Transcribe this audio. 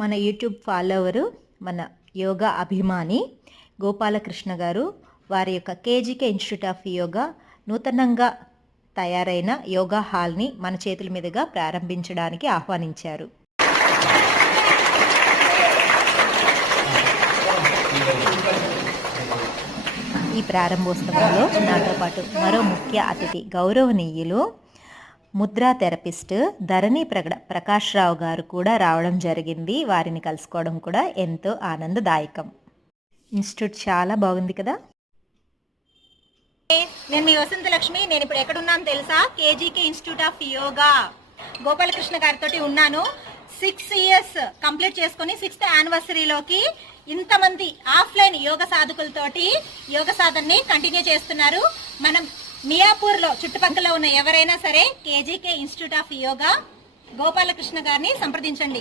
మన YouTube follower, మన యోగా అభిమాని గోపాలకృష్ణ గారు వారి యొక్క కేజీకే ఇన్స్టిట్యూట్ ఆఫ్ యోగా నూతనంగా తయారైన యోగా హాల్ని మన చేతుల మీదుగా ప్రారంభించడానికి ఆహ్వానించారు. ఈ ప్రారంభోత్సవంలో నాతో పాటు మరో ముఖ్య అతిథి గౌరవనీయులు ముద్రా థెరపిస్ట్ ధరణి ప్రకాష్ రావు గారు కూడా రావడం జరిగింది. వారిని కలుసుకోవడం కూడా ఎంతో ఆనందదాయకం. ఇన్స్టిట్యూట్ చాలా బాగుంది కదా. నేను మీ వసంత లక్ష్మి. నేను ఇప్పుడు ఎక్కడున్నాను తెలుసా? కేజీకే ఇన్స్టిట్యూట్ ఆఫ్ యోగా గోపాలకృష్ణ గారితో ఉన్నాను. 6 years కంప్లీట్ చేసుకుని 6th యానివర్సరీలోకి ఇంతమంది ఆఫ్లైన్ యోగ సాధకులతోటి యోగ సాధనని కంటిన్యూ చేస్తున్నారు. మనం మియాపూర్లో చుట్టుపక్కల ఉన్న ఎవరైనా సరే కేజీకే ఇన్స్టిట్యూట్ ఆఫ్ యోగా గోపాలకృష్ణ గారిని సంప్రదించండి.